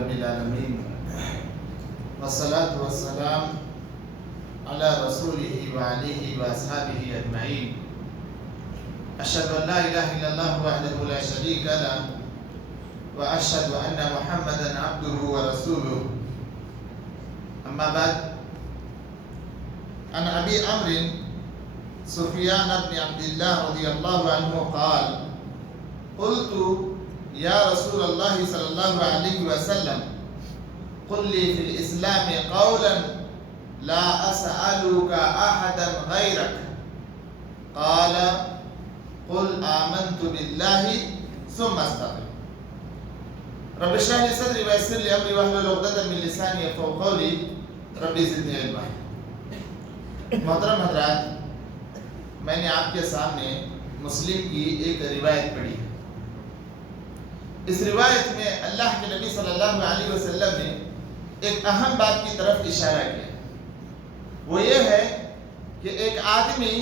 رب العالمين والصلاة والسلام على رسوله وعليه وأصحابه أجمعين أشهد أن لا إله إلا الله وحده لا شريك له وأشهد أن محمدا عبده ورسوله أما بعد عن أبي عمرو سفيان بن عبد الله رضي الله عنه قال قلت يا رسول الله صلى الله عليه وسلم قل لي في الإسلام قولا لا أسألك أحدا غيرك قال قل آمنت بالله ثم استقم رب اشرح لي صدري ويسر لي أمري واحلل عقدة من لساني يفقهوا قولي ربي زدني علما محترم حضرات میں نے آپ کے سامنے مسلم کی ایک روایت پڑھی ہے. اس روایت میں اللہ کے نبی صلی اللہ علیہ وسلم نے ایک اہم بات کی طرف اشارہ کیا. وہ یہ ہے کہ ایک آدمی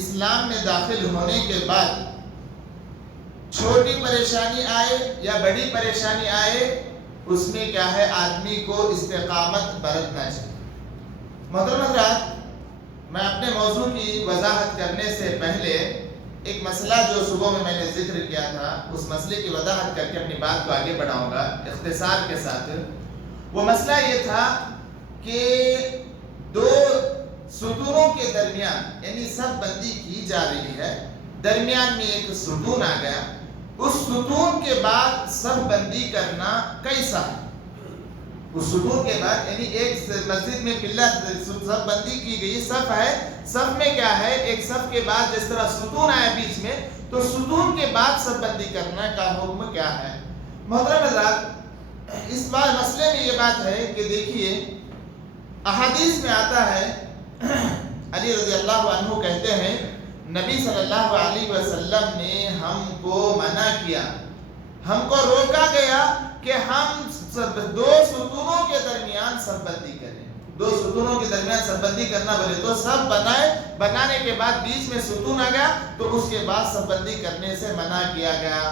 اسلام میں داخل ہونے کے بعد چھوٹی پریشانی آئے یا بڑی پریشانی آئے اس میں کیا ہے آدمی کو استقامت برتنا چاہیے. محترم حضرات میں اپنے موضوع کی وضاحت کرنے سے پہلے ایک مسئلہ جو صبح میں نے ذکر کیا تھا اس مسئلے کی وضاحت کر کے اپنی بات کو آگے بڑھاؤں گا اختصار کے ساتھ. وہ مسئلہ یہ تھا کہ دو ستونوں کے درمیان یعنی صف بندی کی جا رہی ہے, درمیان میں ایک ستون آ گیا, اس ستون کے بعد صف بندی کرنا کیسا ہے؟ اس ستون کے بعد یعنی ایک مسجد میں پلر صف بندی کی گئی صف ہے, صف میں کیا ہے ایک صف کے بعد جس طرح ستون آیا بیچ میں تو ستون کے بعد صف بندی کرنا کا حکم کیا ہے؟ محترم حضرات اس بار مسئلے میں یہ بات ہے کہ دیکھیے احادیث میں آتا ہے علی رضی اللہ عنہ کہتے ہیں نبی صلی اللہ علیہ وسلم نے ہم کو منع کیا, ہم کو روکا گیا کہ ہم دو ستونوں کے درمیان صف بندی کریں. دو ستونوں کے درمیان صف بندی کرنا بولے تو صف بنانے کے بعد بیچ میں ستون آ گیا تو اس کے بعد صف بندی کرنے سے منع کیا گیا.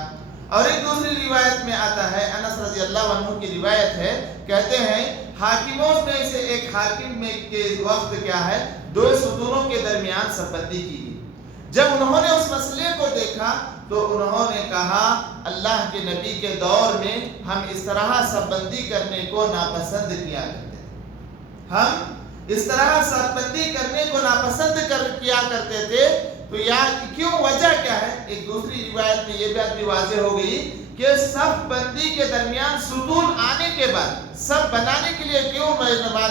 اور ایک دوسری روایت میں آتا ہے انس رضی اللہ عنہ کی روایت ہے, کہتے ہیں حاکموں میں سے ایک حاکم میں کے وقت کیا ہے دو ستونوں کے درمیان صف بندی کی گئی. جب انہوں نے اس مسئلے کو دیکھا تو انہوں نے کہا اللہ کے نبی کے دور میں ہم اس طرح صف بندی کرنے کو ناپسند کیا کرتے تھے, ہم اس طرح صف بندی کرنے کو ناپسند کیا کرتے تھے. تو کیوں وجہ کیا ہے؟ ایک دوسری روایت میں یہ بات بھی واضح ہو گئی کہ صف بندی کے درمیان ستون آنے کے بعد صف بنانے کے لیے کیوں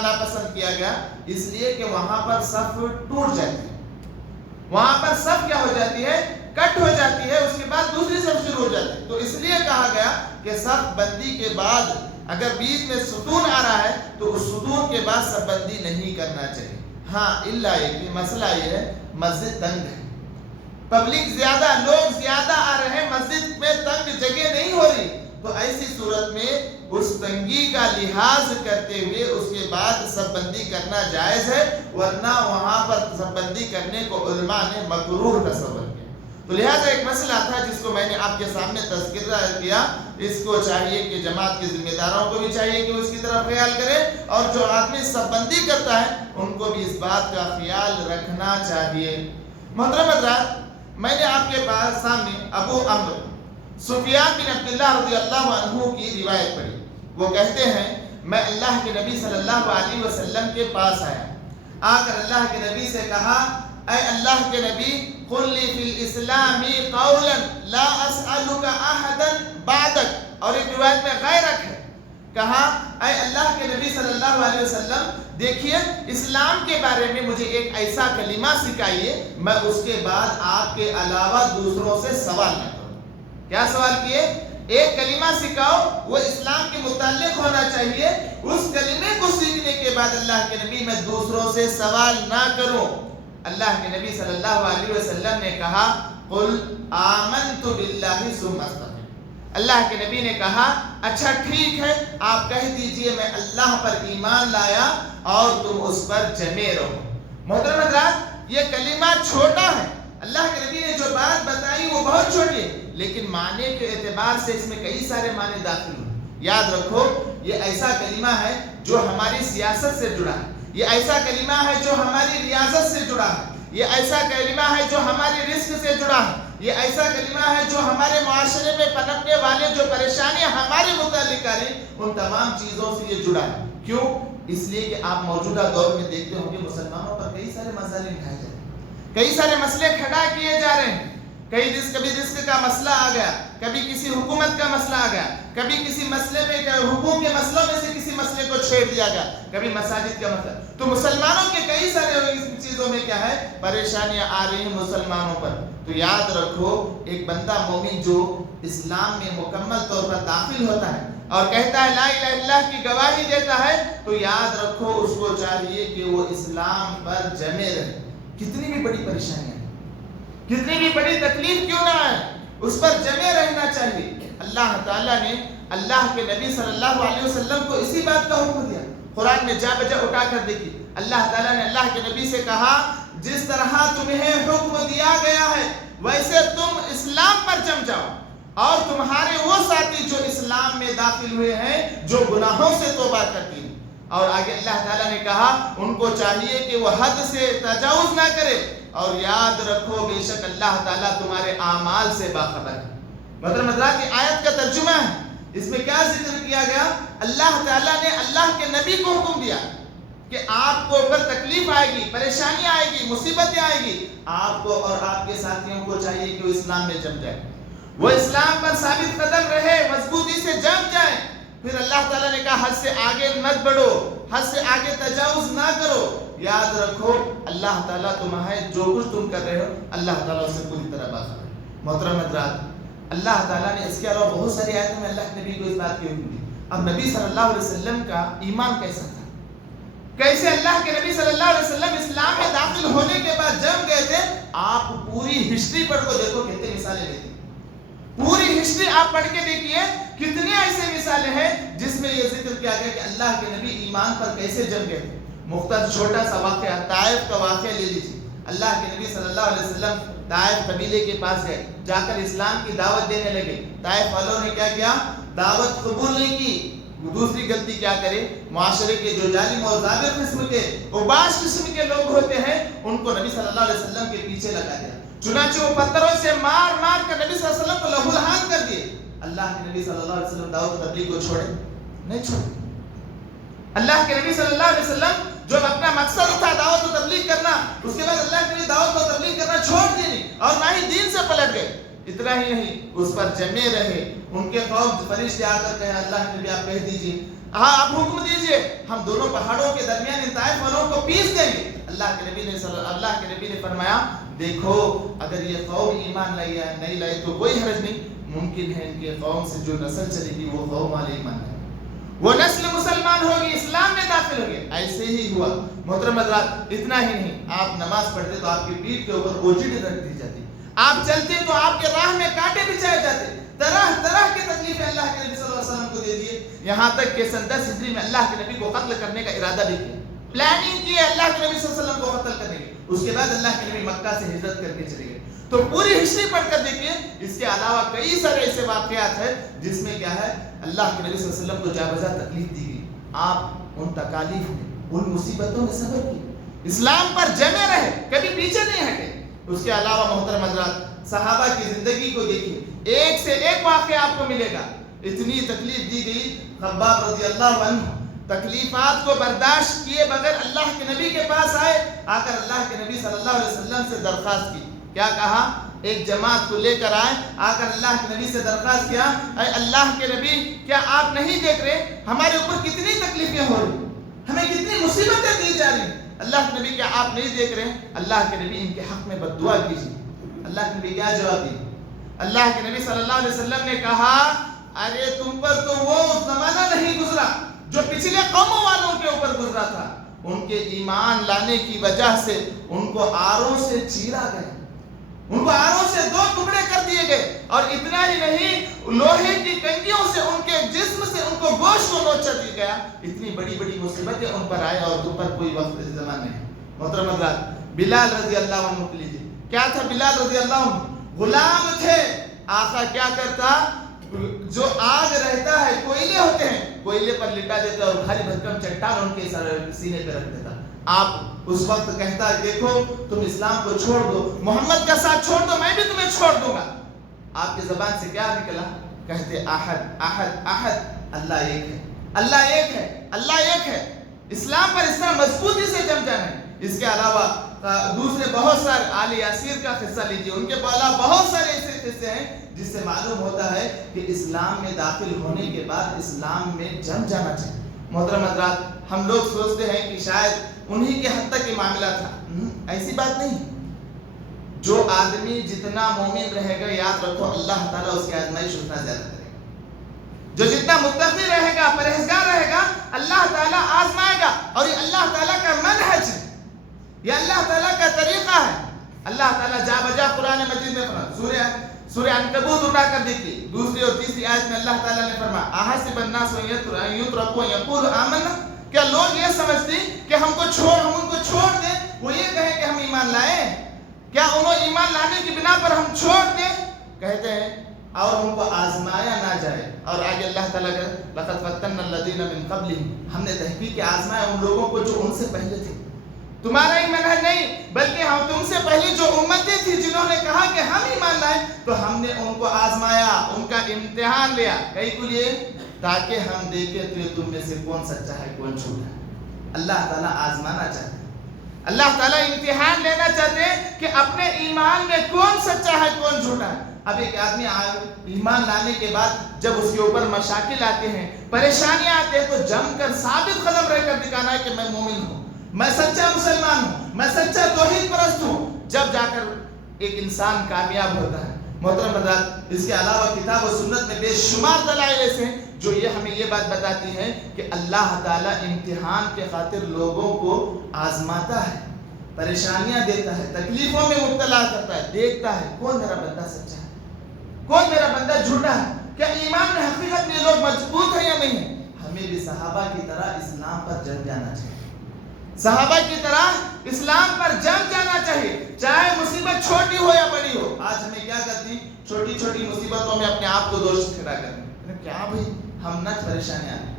ناپسند کیا گیا؟ اس لیے کہ وہاں پر صف ٹوٹ جاتی ہے, وہاں پر صف کیا ہو جاتی ہے کٹ ہو جاتی ہے, اس کے بعد دوسری صف شروع ہو جاتی ہے. تو اس لیے کہا گیا کہ صف بندی کے بعد اگر بیچ میں ستون آ رہا ہے تو اس ستون کے بعد صف بندی نہیں کرنا چاہیے. ہاں الا یہ کہ مسئلہ یہ ہے مسجد تنگ ہے, پبلک زیادہ, لوگ زیادہ آ رہے ہیں, مسجد میں تنگ جگہ نہیں ہو رہی, تو ایسی صورت میں اس تنگی کا لحاظ کرتے ہوئے اس کے بعد صف بندی کرنا جائز ہے, ورنہ وہاں پر صف بندی کرنے کو علماء نے مکروہ تصور کیا. تو لہٰذا ایک مسئلہ تھا جس کو میں نے آپ کے سامنے تذکرہ کیا. اس کو چاہیے کہ جماعت کے ذمہ داروں کو بھی چاہیے کہ اس کی طرف خیال کرے, اور جو آدمی صف بندی کرتا ہے ان کو بھی اس بات کا خیال رکھنا چاہیے. محترم حضرات میں نے آپ کے پاس سامنے ابو عمرو سفیان بن عبد اللہ رضی اللہ عنہ کی روایت پڑھی. وہ کہتے ہیں میں اللہ کے نبی صلی اللہ علیہ وسلم کے پاس آیا, آ کر اللہ کے نبی سے کہا اے اللہ کے نبی قل لی فی الاسلام قولا لا اسألک احدا بعدک, اور ایک روایت میں غیرک ہے. کہا اے اللہ کے نبی صلی اللہ علیہ وسلم دیکھیے اسلام کے بارے میں مجھے ایک ایسا کلمہ سکھائیے میں اس کے بعد آپ کے علاوہ دوسروں سے سوال نہ کروں. کیا سوال کیے؟ ایک کلمہ سکھاؤ, وہ اسلام کے متعلق ہونا چاہیے, اس کلمے کو سیکھنے کے بعد اللہ کے نبی میں دوسروں سے سوال نہ کروں. اللہ کے نبی صلی اللہ علیہ وسلم نے کہا قل آمنت باللہ ثم استقم. اللہ کے نبی نے کہا اچھا ٹھیک ہے آپ کہہ دیجئے میں اللہ پر ایمان لایا اور تم اس پر جمے رہو. محترم حضرات یہ کلمہ چھوٹا ہے, اللہ کے نبی نے جو بات بتائی وہ بہت چھوٹی ہے, لیکن معنی کے اعتبار سے اس میں کئی سارے معنی داخل ہوئے. یاد رکھو یہ ایسا کلمہ ہے جو ہماری سیاست سے جڑا ہے، یہ ایسا کلمہ ہے جو ہماری ریاضت سے جڑا ہے، یہ ایسا کلمہ ہے جو ہماری رزق سے جڑا ہے، یہ ایسا کلمہ ہے جو ہمارے معاشرے میں پنپنے والے جو پریشانیاں ہمارے متعلق آ رہی ان تمام چیزوں سے یہ جڑا ہے۔ کیوں؟ اس لیے کہ آپ موجودہ دور میں دیکھتے ہوں گے مسلمانوں پر کئی سارے مسائل اٹھائے جا رہے ہیں، کئی سارے مسئلے کھڑا کیے جا رہے ہیں، کبھی رزق کا مسئلہ آ گیا، کبھی کسی حکومت کا مسئلہ آ گیا، کبھی کسی مسئلے میں حقوق کے مسئلوں میں سے کسی مسئلے کو چھیڑ دیا گیا، کبھی مساجد کا مسئلہ۔ تو مسلمانوں کے کئی سارے چیزوں میں کیا ہے پریشانیاں آ رہی ہیں مسلمانوں پر۔ تو یاد رکھو ایک بندہ مومن جو اسلام میں مکمل طور پر داخل ہوتا ہے اور کہتا ہے لا الہ الا اللہ کی گواہی دیتا ہے، تو یاد رکھو اس کو چاہیے کہ وہ اسلام پر جمے رہے، کتنی بھی بڑی پریشانیاں کتنی بھی بڑی تکلیف کیوں نہ آئے اس پر جمے رہنا چاہیے۔ اللہ تعالیٰ نے اللہ کے نبی صلی اللہ علیہ وسلم کو اسی بات کا حکم دیا، قرآن میں جا بجا اٹھا کر دیکھیے اللہ تعالیٰ نے اللہ کے نبی سے کہا جس طرح تمہیں حکم دیا گیا ہے ویسے تم اسلام پر جم جاؤ، اور تمہارے وہ ساتھی جو اسلام میں داخل ہوئے ہیں جو گناہوں سے توبہ کرتی ہیں، اور آگے اللہ تعالیٰ نے کہا ان کو چاہیے کہ وہ حد سے تجاوز نہ کرے، اور یاد رکھو بے شک اللہ تعالیٰ تمہارے اعمال سے باخبر ہے۔ محترم حضرات یہ آیت کا ترجمہ ہے، اس میں کیا ذکر کیا گیا؟ اللہ تعالیٰ نے اللہ کے نبی کو حکم دیا کہ آپ کو اوپر تکلیف آئے گی، پریشانی آئے گی، مصیبتیں آئے گی، آپ کو اور آپ کے ساتھیوں کو چاہیے کہ وہ اسلام میں جم جائے، وہ اسلام پر ثابت قدم رہے، مضبوطی سے جم جائے۔ پھر اللہ تعالیٰ نے کہا حد سے آگے مت بڑھو، حد سے آگے تجاوز نہ کرو۔ یاد رکھو اللہ تعالیٰ تمہارے جو کچھ تم کر رہے ہو اللہ تعالیٰ اسے پوری طرح باخبر ہے۔ محترم حضرات اللہ تعالیٰ نے اس کے علاوہ بہت ساری آیتوں میں اللہ کے نبی کو اس بات کی حکم دی۔ اب نبی صلی اللہ علیہ وسلم کا ایمان کیسا تھا، کیسے اللہ کے نبی صلی اللہ علیہ وسلم اسلام میں داخل ہونے کے بعد جم گئے تھے؟ آپ پوری ہسٹری پڑھ کو دیکھو کتنی مثالیں دیتی، پوری ہسٹری آپ پڑھ کے دیکھیے کتنی ایسے مثالیں ہیں جس میں یہ ذکر کیا گیا کہ اللہ کے نبی ایمان پر کیسے جم گئے تھے۔ مختصر چھوٹا سا واقعہ طائف کا واقعہ لے لیجیے۔ اللہ کے نبی صلی اللہ علیہ وسلم طائف قبیلے کے پاس گئے، جا کر اسلام کی دعوت دینے لگے۔ طائف والوں نے کیا کیا؟ دعوت قبول نہیں کی۔ دوسری غلطی کیا کرے؟ معاشرے کے جو ظالم اور ظالم قسم کے اوباش قسم کے لوگ ہوتے ہیں ان کو نبی صلی اللہ علیہ وسلم کے پیچھے لگا دیا، چنانچہ وہ پتھروں سے مار مار کر نبی صلی اللہ علیہ وسلم کو لہو لہان کر دیے۔ اللہ کے نبی صلی اللہ علیہ وسلم دعوت تبلیغ کو چھوڑے نہیں چھوڑے۔ اللہ کے نبی صلی اللہ علیہ وسلم جو اپنا مقصد تھا دعوت و تبلیغ کرنا، اس کے بعد اللہ کے لیے دعوت و تبلیغ کرنا چھوڑ دی اور نہ ہی دین سے پلٹ گئے۔ اتنا ہی نہیں اس پر جمے رہے۔ ان کے قوم فرشتے آ کر کہے اللہ کے نبی آپ کہہ دیجیے، ہاں آپ حکم دیجیے ہم دونوں پہاڑوں کے درمیان ان طائف والوں کو پیس دیں گے۔ اللہ کے نبی نے فرمایا دیکھو اگر یہ قوم ایمان نہیں لائے تو کوئی حرج نہیں، ممکن ہے ان کے قوم سے جو نسل چلے گی وہ قوم والے ایمان ہے، وہ نسل مسلمان ہوگی، اسلام میں داخل ہوگی۔ ایسے ہی ہوا۔ محترم حضرات اتنا ہی نہیں، آپ نماز پڑھتے تو آپ کی پیٹھ کے اوپر اوجھڑی رکھ دی جاتی، آپ چلتے تو آپ کے راہ میں کانٹے بچھائے جاتے، طرح طرح کی تکلیفیں اللہ کے نبی صلی اللہ علیہ وسلم کو دے دیے، یہاں تک کہ سن 10 ہجری میں اللہ کے نبی کو قتل کرنے کا ارادہ بھی کیا، پلاننگ کی ہے اللہ کے نبی صلی اللہ علیہ وسلم کو قتل کرنے کی۔ اس کے بعد اللہ کے نبی مکہ سے ہجرت کر کے چلے گئے۔ تو پوری ہسٹری پڑھ کر دیکھیے، اس کے علاوہ کئی سارے ایسے واقعات ہیں جس میں کیا ہے اللہ کے نبی صلی اللہ علیہ وسلم کو جا بجا تکلیف دی گئی، آپ ان تکالیف میں ان مصیبتوں میں صبر کی، اسلام پر جمے رہے، کبھی پیچھے نہیں ہٹے۔ اس کے علاوہ محترم حضرات صحابہ کی زندگی کو دیکھیے، ایک سے ایک واقعہ آپ کو ملے گا۔ اتنی تکلیف دی گئی، خباب رضی اللہ عنہ تکلیفات کو برداشت کیے بغیر اللہ کے نبی کے پاس آئے، آ کر اللہ کے نبی صلی اللہ علیہ وسلم سے درخواست کی۔ کیا کہا؟ ایک جماعت کو لے کر آئے، آ کر اللہ کے نبی سے درخواست کیا، اے اللہ کے نبی کیا آپ نہیں دیکھ رہے ہمارے اوپر کتنی تکلیفیں ہو رہی، ہمیں کتنی مصیبتیں دی جا رہی، اللہ کے نبی کیا آپ نہیں دیکھ رہے؟ اللہ کے نبی ان کے حق میں بد دعا کیجیے۔ اللہ کے نبی کیا جواب دی؟ اللہ کے نبی صلی اللہ علیہ وسلم نے کہا ارے تم پر تو وہ زمانہ نہیں گزرا جو پچھلے قوموں والوں کے اوپر گزرا تھا، ان کے ایمان لانے کی وجہ سے ان کو آروں سے چیرا گیا، ان کو آروں سے 2 ٹکڑے کر دیے گئے، اور اتنا ہی نہیں لوہے کی کنگیوں سے ان کے جسم سے ان کو گوشت کو نوچا دیا گیا۔ اتنی بڑی بڑی مصیبتیں ان پر آئے اور تم پر کوئی وقت زمان نہیں۔ محترم حضرات بلال رضی اللہ عنہ کو لیجیے، کیا تھا بلال رضی اللہ عنہ؟ غلام تھے۔ آقا کیا کرتا؟ جو آگ رہتا ہے کوئلے ہوتے ہیں, کوئلے پر لٹا دیتا اور بھاری بھرکم چٹان ان کے سینے پہ رکھ دیتا. آپ اس وقت کہتا ہے دیکھو تم اسلام کو چھوڑ دو, محمد کا ساتھ چھوڑ دو, میں بھی تمہیں چھوڑ دوں گا. آپ کی زبان سے کیا نکلا؟ کہتے احد احد احد, اللہ ایک ہے, اللہ ایک ہے, اللہ ایک ہے. اسلام پر اس طرح مضبوطی سے جم جانا ہے. اس کے علاوہ دوسرے بہت سارے آل یاسیر کا قصہ لیجیے, ان کے بالا بہت سارے ایسے قصے ہیں جس سے معلوم ہوتا ہے کہ اسلام میں داخل ہونے کے بعد اسلام میں جم جانا چاہیے. محترم حضرات, ہم لوگ سوچتے ہیں کہ شاید انہی کے حد تک یہ معاملہ تھا. ایسی بات نہیں. جو آدمی جتنا مومن رہے گا, یاد رکھو اللہ تعالیٰ اس کی آزمائش اتنا زیادہ کرے گا. جو جتنا متقی رہے گا, پرہیزگار رہے گا, اللہ تعالیٰ آزمائے گا. اور یہ اللہ تعالیٰ کا منہج ہے, یہ اللہ تعالیٰ کا طریقہ ہے. اللہ تعالیٰ جا بجا قرآن مجید میں فرمایا, سورہ عنکبوت اٹھا کر دیکھیے, دوسری اور تیسری آیت میں اللہ تعالیٰ نے فرمایا احسب الناس ان یترکوا ان یقولوا آمنا, کیا لوگ یہ سمجھتے کہ ہم ان کو چھوڑ دیں, وہ یہ کہیں کہ ہم ایمان لائے؟ کیا انہوں ایمان لانے کی بنا پر ہم چھوڑ دیں؟ کہتے ہیں اور ان کو آزمایا نہ جائے. اور آگے اللہ تعالیٰ کا لقد فتنا الذین من قبلہم, ہم نے تحقیق آزمایا ان لوگوں کو جو ان سے پہلے تھے. تمہارا ہی منہج نہیں بلکہ ہم تم سے پہلے جو امتیں تھی جنہوں نے کہا کہ ہم ایمان لائیں, تو ہم نے ان کو آزمایا, ان کا امتحان لیا. کئی کو لیے تاکہ ہم دیکھیں تو تم میں سے کون سچا ہے کون جھوٹا ہے. اللہ تعالیٰ آزمانا چاہتے ہیں, اللہ تعالیٰ امتحان لینا چاہتے ہیں کہ اپنے ایمان میں کون سچا ہے کون جھوٹا ہے. اب ایک آدمی ایمان لانے کے بعد جب اس کے اوپر مشاکل آتے ہیں, پریشانیاں آتے ہیں, تو جم کر ثابت قدم رہ کر دکھانا ہے کہ میں مومن ہوں, میں سچا مسلمان ہوں, میں سچا توحید پرست ہوں. جب جا کر ایک انسان کامیاب ہوتا ہے. محترم حضرات, اس کے علاوہ کتاب و سنت میں بے شمار دلائل ایسے ہیں جو یہ ہمیں یہ بات بتاتی ہیں کہ اللہ تعالیٰ امتحان کے خاطر لوگوں کو آزماتا ہے, پریشانیاں دیتا ہے, تکلیفوں میں مبتلا کرتا ہے, دیکھتا ہے کون میرا بندہ سچا ہے, کون میرا بندہ جھوٹا ہے, کیا ایمان میں حقیقت میں لوگ مضبوط ہیں یا نہیں. ہمیں بھی صحابہ کی طرح اسلام پر جم جانا چاہیے, صحابہ کی طرح اسلام پر جم جانا چاہیے, چاہے مصیبت چھوٹی ہو یا بڑی ہو. آج ہمیں کیا کرتی, چھوٹی چھوٹی مصیبتوں میں اپنے آپ کو دوست کھڑا کرتے. کیا بھائی ہم نہ پریشانیاں آ رہی,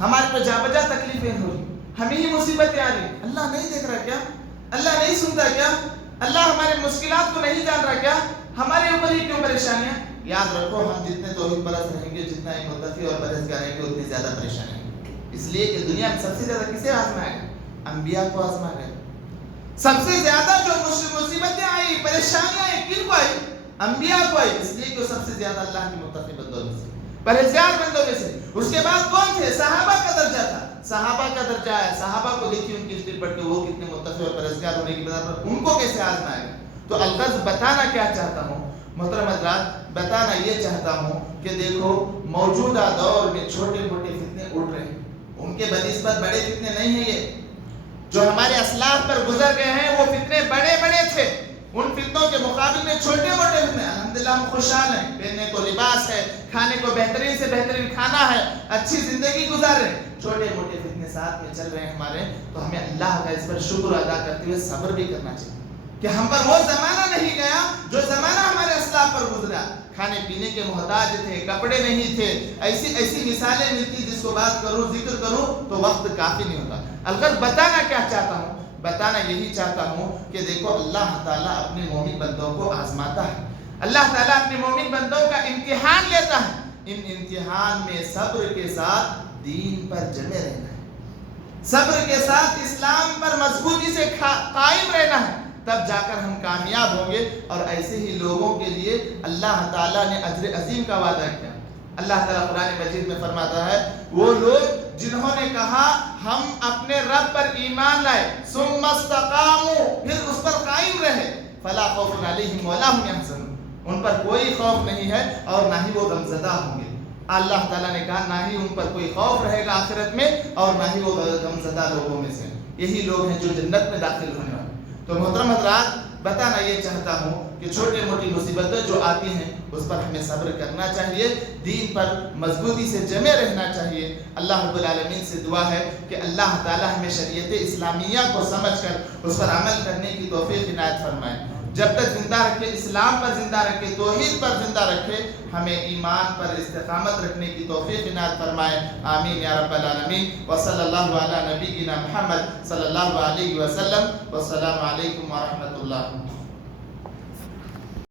ہمارے پہ جا بجا تکلیفیں ہو رہی, ہمیں ہی مصیبتیں آ رہی, اللہ نہیں دیکھ رہا کیا, اللہ نہیں سنتا کیا, اللہ ہمارے مشکلات کو نہیں جان رہا کیا, ہمارے اوپر ہی کیوں پریشانیاں. یاد رکھو ہم جتنے توحید پرست رہیں گے, جتنا ہی متقی اور پرہیزگار رہیں گے, اتنی زیادہ پریشانی ہوگی. اس لیے کہ دنیا میں سب سے زیادہ کسے آزمایا گیا, انبیاء کو آزمایا گیا. سب سے زیادہ جو مصیبتیں آئی, پریشانیاں آئی, کن کو آئی, انبیاء کو آئی. اس لیے کہ سب سے زیادہ اللہ کے متقی بندوں میں سے, پرہیزگار بندوں میں سے. اس کے بعد کون تھے, صحابہ کا درجہ تھا, صحابہ کا درجہ ہے. صحابہ کو دیکھیے ان کی ہسٹری پڑھ کے وہ کتنے متقی اور پرہیزگار ہونے کی بنا پر ان کو کیسے آزمایا گیا. تو الغرض بتانا کیا چاہتا ہوں محترم حضرات, بتانا یہ چاہتا ہوں کہ دیکھو موجودہ دور میں چھوٹے موٹے فتنے اٹھ رہے ہیں, ان کے بنسبت بڑے فتنے نہیں ہیں. یہ جو ہمارے اسلاف پر گزر گئے ہیں وہ فتنے بڑے بڑے تھے, ان فتنوں کے مقابل میں چھوٹے موٹے فتنے. الحمدللہ ہم خوشحال ہیں, پہننے کو لباس ہے, کھانے کو بہترین سے بہترین کھانا ہے, اچھی زندگی گزار رہے ہیں. چھوٹے موٹے فتنے ساتھ میں چل رہے ہیں ہمارے, تو ہمیں اللہ کا اس پر شکر ادا کرتے ہوئے صبر بھی کرنا چاہیے کہ ہم پر وہ زمانہ نہیں گیا جو زمانہ ہمارے اسلاف پر گزرا. کھانے پینے کے محتاج تھے, کپڑے نہیں تھے, ایسی مثالیں ملتی جس کو بات کروں ذکر کروں تو وقت کافی نہیں ہوتا. الغرض بتانا کیا چاہتا ہوں, بتانا یہی چاہتا ہوں کہ دیکھو اللہ تعالیٰ اپنے مومن بندوں کو آزماتا ہے, اللہ تعالیٰ اپنے مومن بندوں کا امتحان لیتا ہے. ان امتحان میں صبر کے ساتھ دین پر جمے رہنا ہے, صبر کے ساتھ اسلام پر مضبوطی سے قائم رہنا ہے, تب جا کر ہم کامیاب ہوں گے. اور ایسے ہی لوگوں کے لیے اللہ تعالیٰ نے اجر عظیم کا وعدہ کیا. اللہ تعالیٰ قرآن مجید میں فرماتا ہے وہ لوگ جنہوں نے کہا ہم اپنے رب پر ایمان لائے, ثم استقاموا, پھر اس پر قائم رہے, فلا خوف علیہم ولا هم يحزنون, ان پر کوئی خوف نہیں ہے اور نہ ہی وہ غمزدہ ہوں گے. اللہ تعالیٰ نے کہا نہ ہی ان پر کوئی خوف رہے گا آخرت میں اور نہ ہی وہ غمزدہ لوگوں میں سے. یہی لوگ ہیں جو جنت میں داخل ہونے والے. تو محترم حضرات, بتانا یہ چاہتا ہوں کہ چھوٹی موٹی مصیبتیں جو آتی ہیں اس پر ہمیں صبر کرنا چاہیے, دین پر مضبوطی سے جمے رہنا چاہیے. اللہ رب العالمین سے دعا ہے کہ اللہ تعالی ہمیں شریعت اسلامیہ کو سمجھ کر اس پر عمل کرنے کی توفیق عنایت فرمائے. جب تک زندہ رکھے، اسلام پر زندہ رکھے، توحید پر زندہ رکھے، ہمیں ایمان پر استقامت رکھنے کی توفیق عنایت فرمائے، آمین یا رب العالمین۔ وصلی اللہ علی نبینا محمد صلی اللہ علیہ وسلم، والسلام علیکم ورحمۃ اللہ۔